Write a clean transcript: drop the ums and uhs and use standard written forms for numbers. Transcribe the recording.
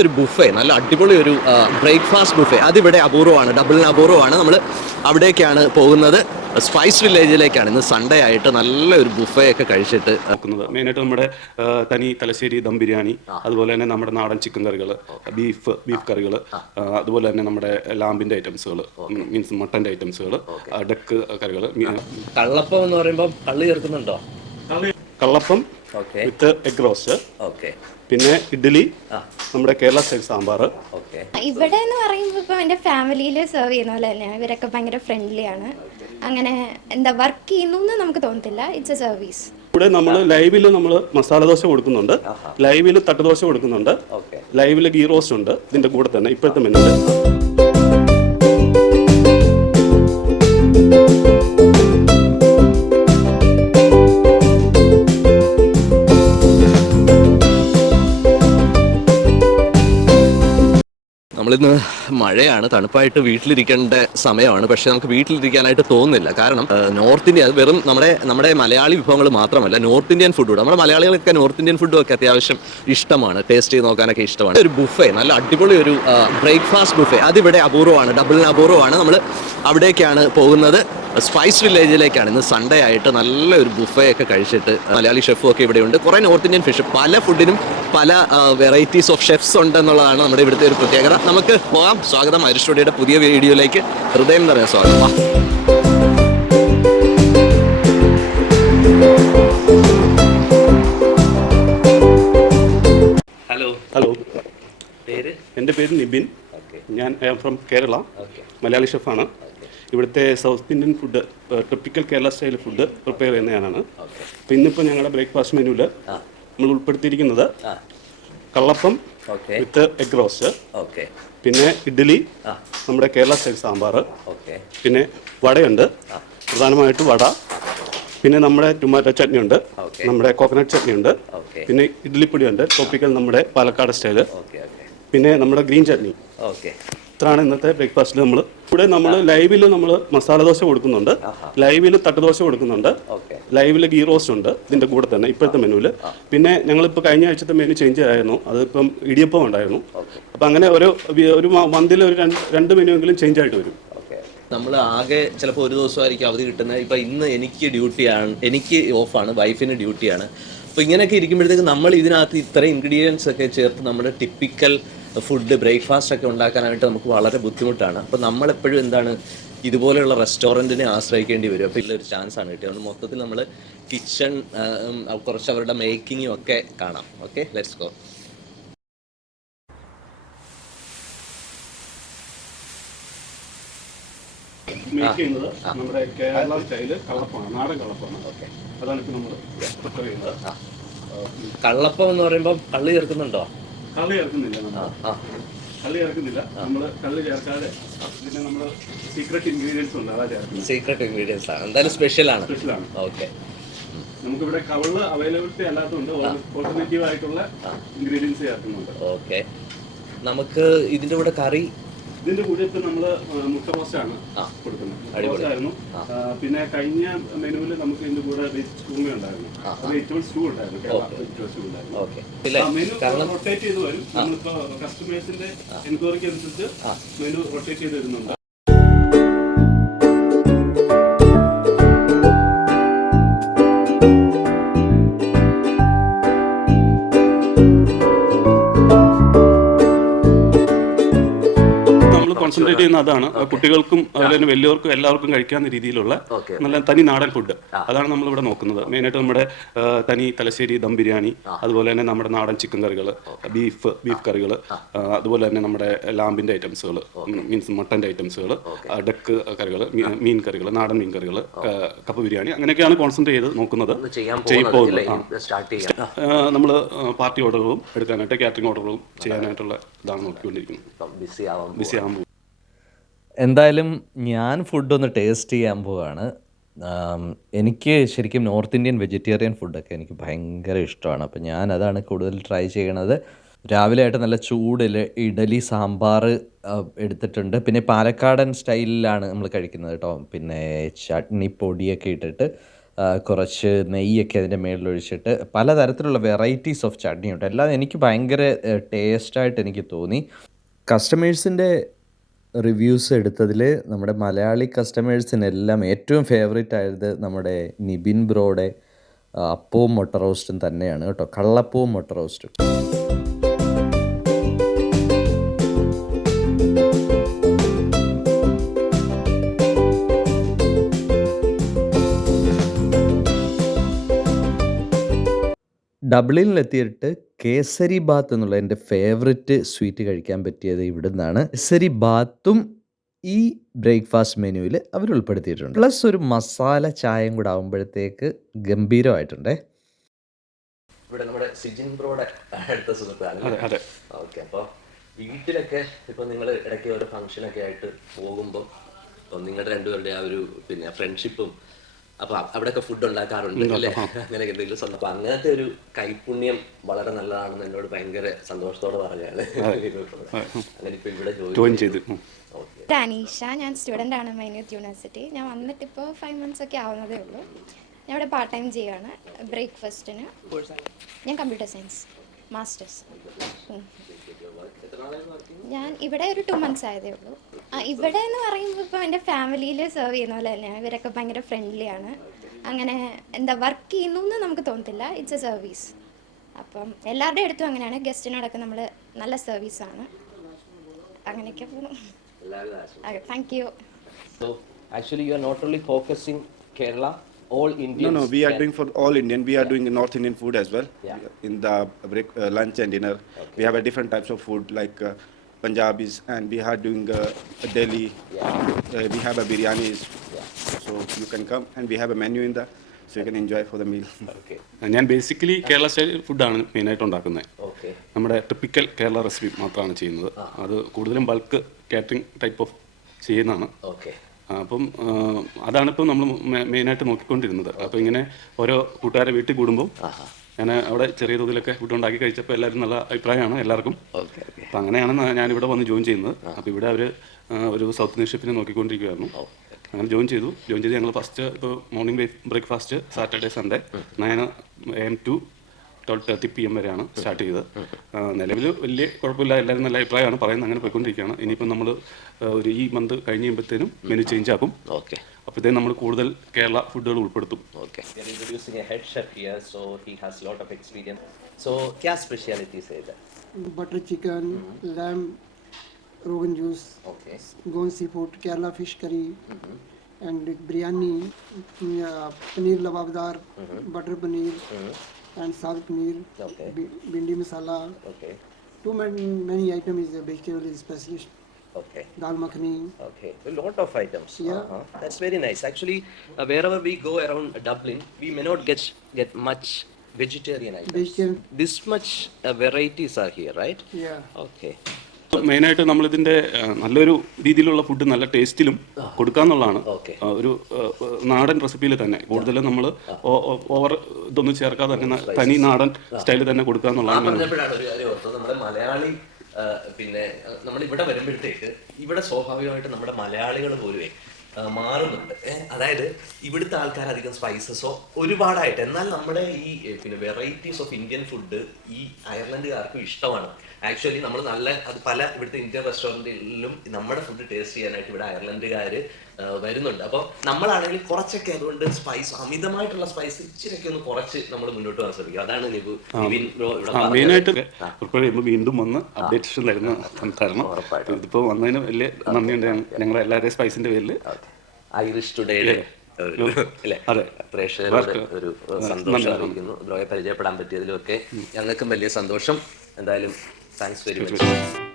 ഒരു ബുഫേ, നല്ല അടിപൊളി ഒരു ബ്രേക്ക്ഫാസ്റ്റ് ബുഫേ, അതിവിടെ അപൂർവമാണ്, ഡബിളിന് അപൂർവമാണ്. നമ്മൾ അവിടേക്കാണ് പോകുന്നത്, സ്പൈസ് വില്ലേജിലേക്കാണ്. ഇന്ന് സൺഡേ ആയിട്ട് നല്ല ഒരു ബുഫേ ഒക്കെ കഴിച്ചിട്ട് നോക്കുന്നത്. മെയിനായിട്ട് നമ്മുടെ തനി തലശ്ശേരി ദം ബിരിയാണി, അതുപോലെ തന്നെ നമ്മുടെ നാടൻ ചിക്കൻ കറികൾ, ബീഫ് കറികൾ, അതുപോലെ തന്നെ നമ്മുടെ ലാമ്പിൻ്റെ ഐറ്റംസുകൾ, മീൻസ് മട്ടൻ്റെ ഐറ്റംസുകൾ, ഡക്ക് കറികൾ. കള്ളപ്പം എന്ന് പറയുമ്പോൾ കള്ളി ചേർക്കുന്നുണ്ടോ? കള്ളപ്പം വിത്ത് എഗ് റോസ്റ്റ്, പിന്നെ ഇഡ്ഡലി, നമ്മുടെ കേരള സ്റ്റൈൽ സാമ്പാർ. ഇവിടെ എന്ന് പറയുമ്പോൾ ഇപ്പം എൻ്റെ ഫാമിലിയിൽ സെർവ് ചെയ്യുന്ന പോലെ തന്നെയാണ്. ഇവരൊക്കെ ഭയങ്കര ഫ്രണ്ട്ലിയാണ്. അങ്ങനെ എന്താ വർക്ക് ചെയ്യുന്നു എന്ന് നമുക്ക് തോന്നത്തില്ല. It's A service. ഇവിടെ നമ്മൾ ലൈവിൽ നമ്മൾ മസാല ദോശ കൊടുക്കുന്നുണ്ട്, ലൈവിൽ തട്ടുദോശ കൊടുക്കുന്നുണ്ട്, ലൈവിൽ ഗീ റോസ്റ്റ് ഉണ്ട് ഇതിൻ്റെ കൂടെ തന്നെ ഇപ്പോഴത്തെ മെനുവിൽ. നമ്മളിന്ന് മഴയാണ്, തണുപ്പായിട്ട് വീട്ടിലിരിക്കേണ്ട സമയമാണ്. പക്ഷേ നമുക്ക് വീട്ടിലിരിക്കാനായിട്ട് തോന്നുന്നില്ല. കാരണം നോർത്ത് ഇന്ത്യ, അത് വെറും നമ്മുടെ മലയാളി വിഭവങ്ങൾ മാത്രമല്ല, നോർത്ത് ഇന്ത്യൻ ഫുഡും. നമ്മുടെ മലയാളികൾക്ക് നോർത്ത് ഇന്ത്യൻ ഫുഡും ഒക്കെ അത്യാവശ്യം ഇഷ്ടമാണ്, ടേസ്റ്റ് ചെയ്ത് നോക്കാനൊക്കെ ഇഷ്ടമാണ്. ഒരു ബുഫേ, നല്ല അടിപൊളി ഒരു ബ്രേക്ക്ഫാസ്റ്റ് ബുഫേ, അതിവിടെ അപൂർവമാണ്, ഡബിളിന് അപൂർവമാണ്. നമ്മൾ അവിടേക്കാണ് പോകുന്നത്, സ്പൈസ് വില്ലേജിലേക്കാണ്. ഇന്ന് സൺഡേ ആയിട്ട് നല്ല ഒരു ബുഫേ ഒക്കെ കഴിച്ചിട്ട് മലയാളി ഷെഫും ഒക്കെ ഇവിടെയുണ്ട്. കുറേ നോർത്ത് ഇന്ത്യൻ ഫിഷ്, പല ഫുഡിനും പല വെറൈറ്റീസ് ഓഫ് ഷെഫ്സ് ഉണ്ടെന്നുള്ളതാണ് നമ്മുടെ ഇവിടുത്തെ ഒരു പ്രത്യേകത. നമുക്ക് പോകാം. സ്വാഗതം ഐറിഷ് സ്റ്റുഡിയോയുടെ പുതിയ വീഡിയോയിലേക്ക്, ഹൃദയം നിറയെ സ്വാഗതം. ഹലോ, പേര്? എൻ്റെ പേര് നിബിൻ. ഞാൻ ഫ്രം കേരള, മലയാളി ഷെഫാണ്. ഇവിടുത്തെ south Indian food, tropical Kerala style food prepare ചെയ്യുന്ന ഞാനാണ്. അപ്പോൾ ഇന്നിപ്പോൾ ഞങ്ങളുടെ ബ്രേക്ക്ഫാസ്റ്റ് മെനുവിൽ നമ്മൾ ഉൾപ്പെടുത്തിയിരിക്കുന്നത് കള്ളപ്പം വിത്ത് എഗ് റോസ്റ്റ്, പിന്നെ ഇഡ്ഡലി, നമ്മുടെ കേരള സ്റ്റൈൽ സാമ്പാർ, പിന്നെ വടയുണ്ട്, പ്രധാനമായിട്ട് വട, പിന്നെ നമ്മുടെ ടൊമാറ്റോ ചട്നി ഉണ്ട്, നമ്മുടെ കോക്കനട്ട് ചട്നി ഉണ്ട്, പിന്നെ ഇഡ്ഡലിപ്പൊടി ഉണ്ട്, ട്രോപ്പിക്കൽ നമ്മുടെ പാലക്കാട് സ്റ്റൈല്, പിന്നെ നമ്മുടെ ഗ്രീൻ ചട്നി. ഇത്രയാണ് ഇന്നത്തെ ബ്രേക്ക്ഫാസ്റ്റിൽ. നമ്മൾ ലൈവിൽ നമ്മൾ മസാല ദോശ കൊടുക്കുന്നുണ്ട്, ലൈവിൽ തട്ടുദോശ കൊടുക്കുന്നുണ്ട്, ലൈവിൽ ഗീ റോസ്റ്റ് ഉണ്ട് ഇതിൻ്റെ കൂടെ തന്നെ ഇപ്പോഴത്തെ മെനുവിൽ. പിന്നെ ഞങ്ങളിപ്പോൾ കഴിഞ്ഞ ആഴ്ചത്തെ മെനു ചേഞ്ച് ആയിരുന്നു, അതിപ്പം ഇടിയപ്പം ഉണ്ടായിരുന്നു. അപ്പം അങ്ങനെ ഒരു മന്തിൽ ഒരു രണ്ട് മെനുവെങ്കിലും ചേഞ്ച് ആയിട്ട് വരും. നമ്മൾ ആകെ ചിലപ്പോൾ ഒരു ദിവസമായിരിക്കും അവധി കിട്ടുന്നത്. ഇപ്പം ഇന്ന് എനിക്ക് ഡ്യൂട്ടിയാണ്, എനിക്ക് ഓഫാണ്, വൈഫിന് ഡ്യൂട്ടിയാണ്. അപ്പോൾ ഇങ്ങനെയൊക്കെ ഇരിക്കുമ്പോഴത്തേക്ക് നമ്മൾ ഇതിനകത്ത് ഇത്രയും ഇൻഗ്രീഡിയൻസ് ഒക്കെ ചേർത്ത് നമ്മുടെ ടിപ്പിക്കൽ ഫുഡ് ബ്രേക്ക്ഫാസ്റ്റ് ഒക്കെ ഉണ്ടാക്കാനായിട്ട് നമുക്ക് വളരെ ബുദ്ധിമുട്ടാണ്. അപ്പോൾ നമ്മളെപ്പോഴും എന്താണ്, ഇതുപോലെയുള്ള റെസ്റ്റോറൻറ്റിനെ ആശ്രയിക്കേണ്ടി വരും. അപ്പോൾ ഇതിലൊരു ചാൻസാണ് കിട്ടിയത്. അതുകൊണ്ട് മൊത്തത്തിൽ നമ്മൾ കിച്ചൺ, കുറച്ച് അവരുടെ മേക്കിങ്ങും ഒക്കെ കാണാം. Okay, let's go. മേക്ക് ചെയ്യുന്നത് നമ്മുടെ കേരള സ്റ്റൈല് കള്ളപ്പമാണ്, നാടൻ കള്ളപ്പമാണ്. അതാണ് ഇപ്പോൾ നമ്മൾ പ്രിപ്പയർ ചെയ്യുന്നത്. കള്ളപ്പം എന്ന് പറയുമ്പോൾ കള്ളി ചേർക്കുന്നുണ്ടോ? കള്ളി ചേർക്കുന്നില്ല, നമ്മൾ കള്ളി ചേർക്കാതെ പിന്നെ നമ്മൾ സീക്രട്ട് ഇൻഗ്രീഡിയൻസ് ഉണ്ട്, അതാ ചേർക്കുന്നത്. സീക്രട്ട് ഇൻഗ്രീഡിയൻസ് ആണ്, എന്തായാലും സ്പെഷ്യലാണ്. ഓക്കെ, നമുക്കിവിടെ കവള് അവൈലബിലിറ്റി അല്ലാത്തതുകൊണ്ട് ഓൾട്ടർനേറ്റീവ് ആയിട്ടുള്ള ഇൻഗ്രീഡിയൻസ് ചേർക്കുന്നുണ്ട്. ഓക്കെ, നമുക്ക് ഇതിൻ്റെ കൂടെ കറി, ഇതിന്റെ കൂടെ ഇപ്പൊ നമ്മള് മുട്ട റോസ്റ്റാണ് കൊടുക്കുന്നത്. പിന്നെ കഴിഞ്ഞ മെനുവിൽ നമുക്ക് ഇതിന്റെ കൂടെ വെജിറ്റബിൾ ഉണ്ടായിരുന്നു, വെജിറ്റബിൾ സ്റ്റൂ ഉണ്ടായിരുന്നു, മെനു റൊട്ടേറ്റ് ചെയ്ത് വരും. നമ്മളിപ്പോ കസ്റ്റമേഴ്സിന്റെ എൻക്വയറിക്ക് അനുസരിച്ച് മെനു റൊട്ടേറ്റ് ചെയ്ത് വരുന്നുണ്ട്. കോൺസെൻട്രേറ്റ് ചെയ്യുന്ന അതാണ്, കുട്ടികൾക്കും അതുപോലെ തന്നെ വലിയവർക്കും എല്ലാവർക്കും കഴിക്കാവുന്ന രീതിയിലുള്ള നല്ല തനി നാടൻ ഫുഡ്, അതാണ് നമ്മളിവിടെ നോക്കുന്നത്. മെയിനായിട്ട് നമ്മുടെ തനി തലശ്ശേരി ദം ബിരിയാണി, അതുപോലെ തന്നെ നമ്മുടെ നാടൻ ചിക്കൻ കറികൾ, ബീഫ് കറികൾ, അതുപോലെ തന്നെ നമ്മുടെ ലാമ്പിൻ്റെ ഐറ്റംസുകൾ, മീൻസ് മട്ടൻ്റെ ഐറ്റംസുകൾ, ഡക്ക് കറികൾ, മീൻ കറികൾ, നാടൻ മീൻ കറികൾ, കപ്പ ബിരിയാണി, അങ്ങനെയൊക്കെയാണ് കോൺസെൻട്രേറ്റ് ചെയ്ത് നോക്കുന്നത്. നമ്മൾ പാർട്ടി ഓർഡറുകളും എടുക്കാനായിട്ട് കാറ്ററിംഗ് ഓർഡറുകളും ചെയ്യാനായിട്ടുള്ള ഇതാണ് നോക്കിക്കൊണ്ടിരിക്കുന്നത്. ബിസി ആകുമ്പോൾ എന്തായാലും ഞാൻ ഫുഡൊന്ന് ടേസ്റ്റ് ചെയ്യാൻ പോവാണ്. എനിക്ക് ശരിക്കും നോർത്ത് ഇന്ത്യൻ വെജിറ്റേറിയൻ ഫുഡൊക്കെ എനിക്ക് ഭയങ്കര ഇഷ്ടമാണ്. അപ്പോൾ ഞാൻ അതാണ് കൂടുതൽ ട്രൈ ചെയ്യണത്. രാവിലെ ആയിട്ട് നല്ല ചൂടിൽ ഇഡലി സാമ്പാർ എടുത്തിട്ടുണ്ട്. പിന്നെ പാലക്കാടൻ സ്റ്റൈലിലാണ് നമ്മൾ കഴിക്കുന്നത് കേട്ടോ. പിന്നെ ചട്നി പൊടിയൊക്കെ ഇട്ടിട്ട് കുറച്ച് നെയ്യൊക്കെ അതിൻ്റെ മേളിലൊഴിച്ചിട്ട് പലതരത്തിലുള്ള വെറൈറ്റീസ് ഓഫ് ചട്നി ഉണ്ട്. എല്ലാം എനിക്ക് ഭയങ്കര ടേസ്റ്റായിട്ട് എനിക്ക് തോന്നി. കസ്റ്റമേഴ്സിൻ്റെ റിവ്യൂസ് എടുത്തതിൽ നമ്മുടെ മലയാളി കസ്റ്റമേഴ്സിനെല്ലാം ഏറ്റവും ഫേവറേറ്റ് ആയത് നമ്മുടെ നിബിൻ ബ്രോയുടെ അപ്പവും മുട്ട റോസ്റ്റും തന്നെയാണ് കേട്ടോ. കള്ളപ്പവും മുട്ട റോസ്റ്റും. ഡബ്ലിനിലെത്തിയിട്ട് കേസരി ബാത്ത് എന്നുള്ള എൻ്റെ ഫേവററ്റ് സ്വീറ്റ് കഴിക്കാൻ പറ്റിയത് ഇവിടുന്നാണ്. കേസരി ബാത്തും ഈ ബ്രേക്ക്ഫാസ്റ്റ് മെനുവിൽ അവർ ഉൾപ്പെടുത്തിയിട്ടുണ്ട്. പ്ലസ് ഒരു മസാല ചായയും കൂടെ ആകുമ്പോഴത്തേക്ക് ഗംഭീരമായിട്ടുണ്ടേ. ഇവിടെ നമ്മുടെ സിജിൻ ബ്രോയുടെ അടുത്ത സുഹൃത്താണ്. അതെ. ഓക്കെ, അപ്പോൾ വീട്ടിലൊക്കെ ഇപ്പോൾ നിങ്ങൾ ഇടയ്ക്ക് ഒരു ഫംഗ്ഷനൊക്കെ ആയിട്ട് പോകുമ്പോൾ ഇപ്പം നിങ്ങളുടെ രണ്ടുപേരുടെ ആ ഒരു പിന്നെ ഫ്രണ്ട്ഷിപ്പും അപ്പോൾ അവിടെയൊക്കെ ഫുഡ് ഉണ്ടാക്കാറുണ്ട് അല്ലേ, അങ്ങനെ എന്തെങ്കിലും സ്വന്തം. അപ്പോൾ അങ്ങനത്തെ ഒരു കൈപുണ്യം വളരെ നല്ലതാണെന്ന് എന്നോട് ഭയങ്കര സന്തോഷത്തോടെ പറഞ്ഞാണ്. അങ്ങനെ ഇപ്പോൾ ഇവിടെ ജോയിൻ ചെയ്തു. അനീഷ, ഞാൻ സ്റ്റുഡൻ്റ് ആണ് മൈനൂത്ത് യൂണിവേഴ്സിറ്റി. ഞാൻ വന്നിട്ടിപ്പോൾ 5 months ഒക്കെ ആവുന്നതേ ഉള്ളൂ. ഞാൻ ഇവിടെ പാർട്ട് ടൈം ചെയ്യുകയാണ്. ബ്രേക്ക്ഫാസ്റ്റിന് ഞാൻ കമ്പ്യൂട്ടർ സയൻസ് മാസ്റ്റേഴ്സ്. ഞാൻ ഇവിടെ ഒരു 2 months ആയതേ ഉള്ളൂ. ഇവിടെ എന്ന് പറയുമ്പോൾ ഇപ്പോൾ എൻ്റെ ഫാമിലിയിൽ സെർവ് ചെയ്യുന്ന പോലെ തന്നെയാണ്. ഇവരൊക്കെ ഭയങ്കര ഫ്രണ്ട്ലിയാണ്. അങ്ങനെ വർക്ക് ചെയ്യുന്നു എന്ന് നമുക്ക് തോന്നത്തില്ല. It's A service. അപ്പം എല്ലാവരുടെ അടുത്തും അങ്ങനെയാണ്. ഗസ്റ്റിനോടൊക്കെ നമ്മൾ നല്ല സർവീസാണ്. അങ്ങനെയൊക്കെ പോകുന്നു. Thank you. So actually you are not only focusing Kerala, all Indians. No, we are doing for all Indian. We are doing North Indian food as well. Yeah. In the lunch and dinner, we have a different types of food like Punjabis, and we are doing Delhi. We have a biryanis. So you can come and we have a menu in the, so you can enjoy for the meal. Okay. ഞാൻ basically Kerala style ഫുഡാണ് മെയിനായിട്ട് ഉണ്ടാക്കുന്നത്. Okay. നമ്മുടെ typical Kerala recipe മാത്രമാണ് ചെയ്യുന്നത്. അത് കൂടുതലും bulk catering type of ചെയ്യുന്നതാണ്. Okay. അപ്പം അതാണിപ്പോൾ നമ്മൾ മെയിനായിട്ട് നോക്കിക്കൊണ്ടിരുന്നത്. അപ്പോൾ ഇങ്ങനെ ഓരോ കൂട്ടുകാരെ വീട്ടിൽ കൂടുമ്പോൾ ഞാൻ അവിടെ ചെറിയ തോതിലൊക്കെ ഫുഡ് ഉണ്ടാക്കി കഴിച്ചപ്പോൾ എല്ലാവരും നല്ല അഭിപ്രായമാണ് എല്ലാവർക്കും. Okay. Okay. അപ്പോൾ അങ്ങനെയാണ് ഞാനിവിടെ വന്ന് ജോയിൻ ചെയ്യുന്നത്. അപ്പോൾ ഇവിടെ അവർ ഒരു സൗത്ത് ഇന്ത്യൻ ഷെഫിനെ നോക്കിക്കൊണ്ടിരിക്കുകയായിരുന്നു. അങ്ങനെ ജോയിൻ ചെയ്ത് ഞങ്ങൾ ഫസ്റ്റ് ഇപ്പോൾ morning breakfast Saturday Sunday 9 AM to 12:30 PM വരെയാണ് സ്റ്റാർട്ട് ചെയ്തത്. നിലവിൽ വലിയ കുഴപ്പമില്ല, എല്ലാവരും നല്ല അഭിപ്രായമാണ് പറയുന്നത്. അങ്ങനെ പോയിക്കൊണ്ടിരിക്കുകയാണ്. ഇനിയിപ്പം നമ്മൾ ഒരു ഈ മന്ത് കഴിഞ്ഞ് കഴിയുമ്പോഴത്തേനും മെനു ചേഞ്ച് ആക്കും. Okay. അപ്പോഴത്തേനും നമ്മൾ കൂടുതൽ കേരള ഫുഡുകൾ ഉൾപ്പെടുത്തും. Okay. We are introducing a head chef here, so he has a lot of experience. So, क्या specialities है इधर? Butter chicken, lamb, rogan josh, Okay. Goan sea food, Kerala fish curry, and biryani, paneer lababdar, butter paneer, and saag paneer, Okay. भिंडी मसाला. Okay. Too many items is a vegetable specialist. Okay. Dal makhani. Okay, a lot of items. Yeah. That's very nice. Actually, wherever we go around Dublin, we may not get much vegetarian items. Vegetarian. This much varieties are here, right? Yeah. Okay. മെയിനായിട്ട് നമ്മളിതിൻ്റെ നല്ലൊരു രീതിയിലുള്ള food നല്ല ടേസ്റ്റിലും കൊടുക്കാന്നുള്ളതാണ്. Okay. ഒരു നാടൻ റെസിപ്പിയിൽ തന്നെ കൂടുതലും നമ്മൾ ഓവർ ഇതൊന്നും ചേർക്കാതെ തന്നെ തനി നാടൻ സ്റ്റൈലിൽ തന്നെ കൊടുക്കാന്നുള്ളതാണ്. പറഞ്ഞപ്പോഴാണ് ഒരു കാര്യം ഓർത്തത്. നമ്മുടെ മലയാളി പിന്നെ നമ്മൾ ഇവിടെ വരുമ്പോഴത്തേക്ക് ഇവിടെ സ്വാഭാവികമായിട്ട് നമ്മുടെ മലയാളികൾ പോലുമേ മാറുന്നുണ്ട്. അതായത് ഇവിടുത്തെ ആൾക്കാർ അധികം സ്പൈസസോ ഒരുപാടായിട്ട്, എന്നാൽ നമ്മുടെ ഈ പിന്നെ വെറൈറ്റീസ് ഓഫ് ഇന്ത്യൻ ഫുഡ് ഈ അയർലൻഡുകാർക്കും ഇഷ്ടമാണ്. ആക്ച്വലി നമ്മൾ നല്ല അത് പല ഇവിടുത്തെ ഇന്ത്യൻ റെസ്റ്റോറൻറ്റിലും നമ്മുടെ ഫുഡ് ടേസ്റ്റ് ചെയ്യാനായിട്ട് ഇവിടെ അയർലൻഡുകാർ വരുന്നുണ്ട്. അപ്പോൾ നമ്മളാണെങ്കിൽ കുറച്ചൊക്കെ അതുകൊണ്ട് സ്പൈസ് അമിതമായിട്ടുള്ള സ്പൈസ് ഇച്ചിരിയൊക്കെ ഒന്ന് കുറച്ച് നമ്മൾ മുന്നോട്ട് പോകാൻ ശ്രമിക്കും. അതാണ് നിവിൻ ബ്രോ ഇവിടെ മെയിനായിട്ട് പ്രിപ്പയർ ചെയ്യുമ്പോൾ വീണ്ടും വന്ന് അപ്ഡേഷൻ തരണം. ഇതിപ്പോൾ വന്നതിന് വലിയ നന്ദിയുണ്ട് ഞങ്ങൾ എല്ലാവരുടെയും സ്പൈസിന്റെ പേരിൽ. ഐറിഷ് ടുഡേയുടെ പ്രേക്ഷകരോട് ഒരു സന്തോഷം അറിയിക്കുന്നു. ബ്രോയെ പരിചയപ്പെടാൻ പറ്റിയതിലൊക്കെ ഞങ്ങൾക്കും വലിയ സന്തോഷം. എന്തായാലും താങ്ക്സ് വെരി മച്ച്.